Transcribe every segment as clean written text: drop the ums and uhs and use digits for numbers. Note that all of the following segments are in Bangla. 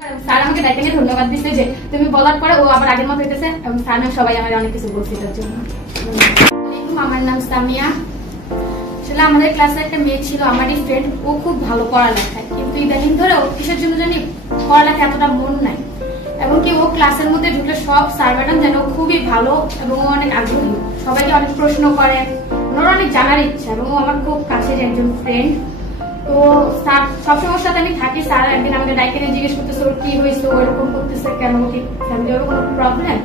স্যার আমাকে ডাইকে নিয়ে ধন্যবাদ দিচ্ছে যে তুমি বলার পরে ও আবার আগের মতো হইতেছে এবং স্যার ম্যাম সবাই আমার অনেক কিছু বলছে এটার জন্য। আমার নাম সামিয়া। আসলে আমাদের ক্লাসে একটা মেয়ে ছিল, আমারই ফ্রেন্ড, ও খুব ভালো পড়ালেখায়, কিন্তু ইদানিং ধরে ও কিসের জন্য জানি পড়ালেখা এতটা মন নাই, এবং কি ও ক্লাসের মধ্যে ঢুকলে সব স্যার ম্যাডাম যেন খুবই ভালো এবং ও অনেক আগ্রহী, সবাইকে অনেক প্রশ্ন করে, ওর অনেক জানার ইচ্ছা, এবং ও আমার খুব কাছের একজন ফ্রেন্ড। তো স্যার সবসময় সাথে আমি থাকি, স্যার একদিন আমাকে ডাইকে নিয়ে জিজ্ঞেস করতেছে ওর কি হয়েছে, ও এরকম করতেছে কেন, কি ফ্যামিলি ওর কোনো প্রবলেম।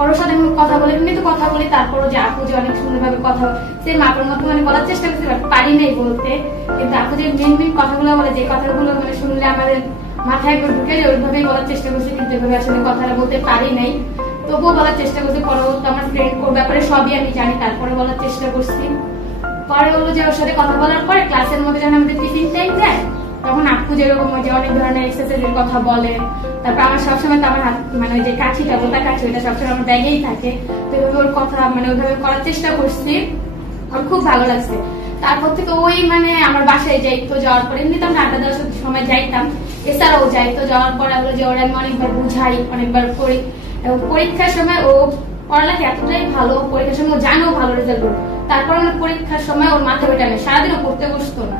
ওর সাথে আমি কথা বলি, এমনি তো কথা বলি, তারপরও যে আপু যে অনেক সুন্দরভাবে কথা সে মাপের মতো মানে বলার চেষ্টা করতে পারি নাই বলতে, কিন্তু আপু যে মেন মেন কথাগুলো বলে, যে কথাগুলো মানে শুনলে আমাদের মাথায় একবার ঢুকে যায়, ওইভাবেই বলার চেষ্টা করছি, কিন্তু এভাবে আসলে কথাটা বলতে পারি নাই। তবুও বলার চেষ্টা করছি, পরবর্তী আমার ফ্রেন্ড ওর ব্যাপারে সবই আমি জানি, তারপরে বলার চেষ্টা করছি। পরে হলো যে ওর সাথে কথা বলার পরে ক্লাসের মধ্যে যখন আমাদের টিফিন টাইম যায়, তখন আপু যেরকম যে অনেক ধরনের এক্সারসাইজের কথা বলে, তারপর আমার সবসময় তো আমার হাত মানে ওই যে কাছিটা বোতা কাছি ওইটা সবসময় আমার ব্যাগেই থাকে, তো এভাবে ওর কথা মানে ওইভাবে করার চেষ্টা করছি, ওর খুব ভালো লাগছে। তারপর থেকে ওই মানে আমার বাসায় যাইতো, যাওয়ার পরে এমনি তো আমরা আড্ডা দেওয়ার সময় যাইতাম, এছাড়াও যাইতো, যাওয়ার পরে হলো যে ওরা আমি অনেকবার বুঝাই, অনেকবার করি, এবং পরীক্ষার সময় ও পড়ালেখা এতটাই ভালো, পরীক্ষার সময় ও জানেও ভালো রেজাল্ট করবে, তারপর আমার পরীক্ষার সময় ওর মাথা ওইটা নেই, সারাদিনও পড়তে বসতো না।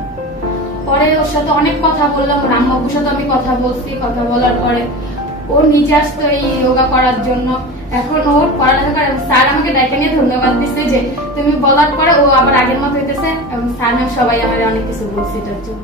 পরে ওর সাথে অনেক কথা বললাম, ওর আম্মার সাথে আমি কথা বলছি, কথা বলার পরে ও নিজে আসতো এই যোগা করার জন্য। এখন ওর পড়ালেখা করে, স্যার আমাকে ডাইকে নিয়ে ধন্যবাদ দিচ্ছে যে তুমি বলার পরে ও আবার আগের মতো হইতেছে, এবং স্যার ম্যাম সবাই আমার অনেক কিছু বলছে এটার জন্য।